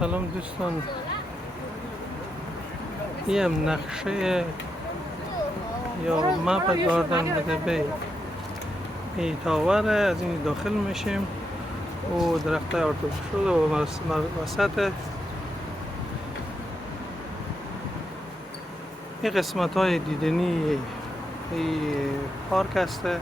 سلام دوستان، این هم نقشه یا مپ گاردن بدبی ای تاوره. از این داخل میشیم و درخت آرتیفیشل و وسط این قسمت های دیدنی ای پارک هسته.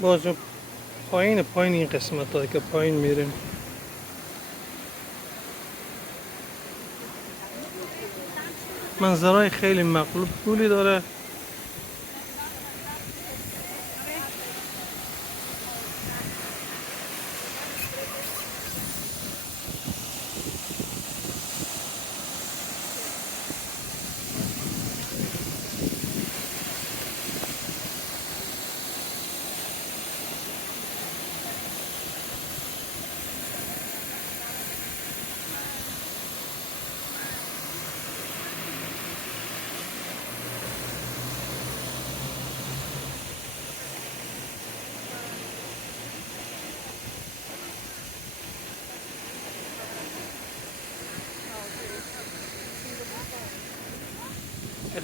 بازم پایین این قسمت هایی که پایین میریم منظرهای خیلی مقلوب پولی داره.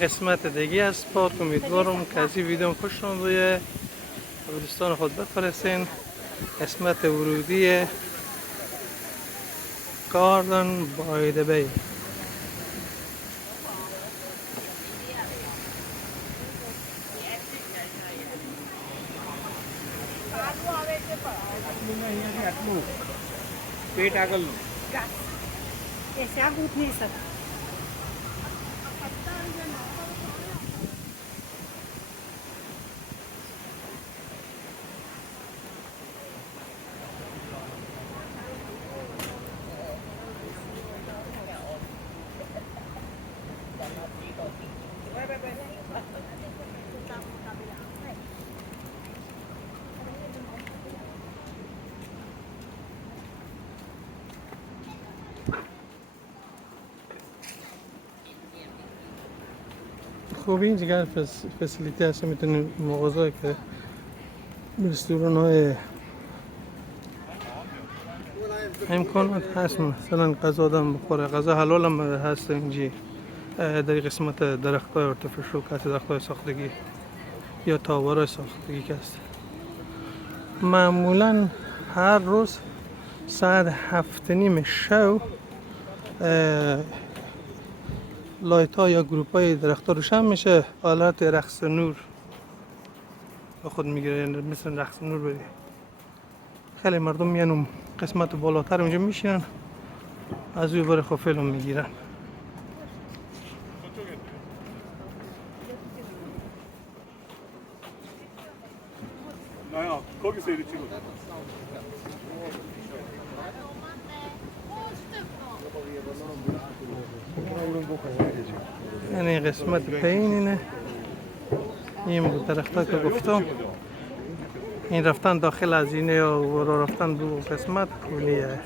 قسمت دیگه از پارک. امیدوارم که از این ویدیو خوش آمده به دوستان خود بفرستین. قسمت ورودی گاردن برای دبی. خوب این دیگر فسیلیتی هست. میتونیم مغازه که رستوران های امکانات هست مثلا غذا آدم بخوره. غذا حلال هم هست اینجا در قسمت درخت های آرتیفیشل که هست، درخت های ساختگی یا تاور ساختگی که هست. معمولا هر روز ساعت 7:30 شب لایت ها یا گروپ های درخت ها روشن میشه. حالت رقص نور به خود میگیره، مثل رقص نور بری. خیلی مردم میان قسمت بالاتر اونجا میشینن، از اوی بر خواه فیلم میگیرن. یعنی قسمت پایین اینه. این درخت ها که گفتم، این رفتن داخل از اینه و رفتن دو قسمت پولیه.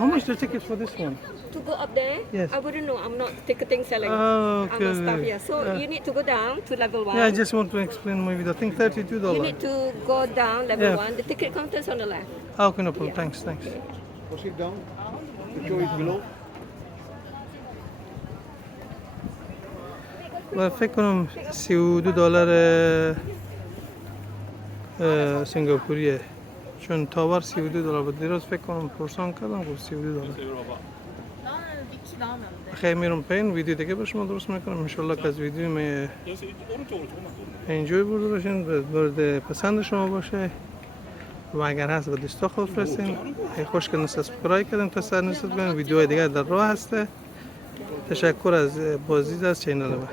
How much the ticket for this one? To go up there? Yes. I wouldn't know. I'm not ticketing selling. Oh, okay. I'm not staff here. So you need to go down to level 1. Yeah, I just want to explain maybe the thing $32. You need to go down level Yeah. 1. The ticket counter is on the left. Okay, no problem. Thanks. Push it down. The show is below. و فکر کنم $32 سنگاپوریه، چون تاور $32 بود. دیروز فکر کنم پرسان کردم گفت $32. خیلی میرم پایین ویدیو دیگه به شما درست میکنم. انشالله که از ویدیو می انجوی برده باشین، برده پسند شما باشه و اگر هست به دوستا خود فرستین. خوش که سابسکرایب کردین تا سر نصد کنین. ویدیوهای دیگه در راه هسته. تشکر از بازدید از چینل من.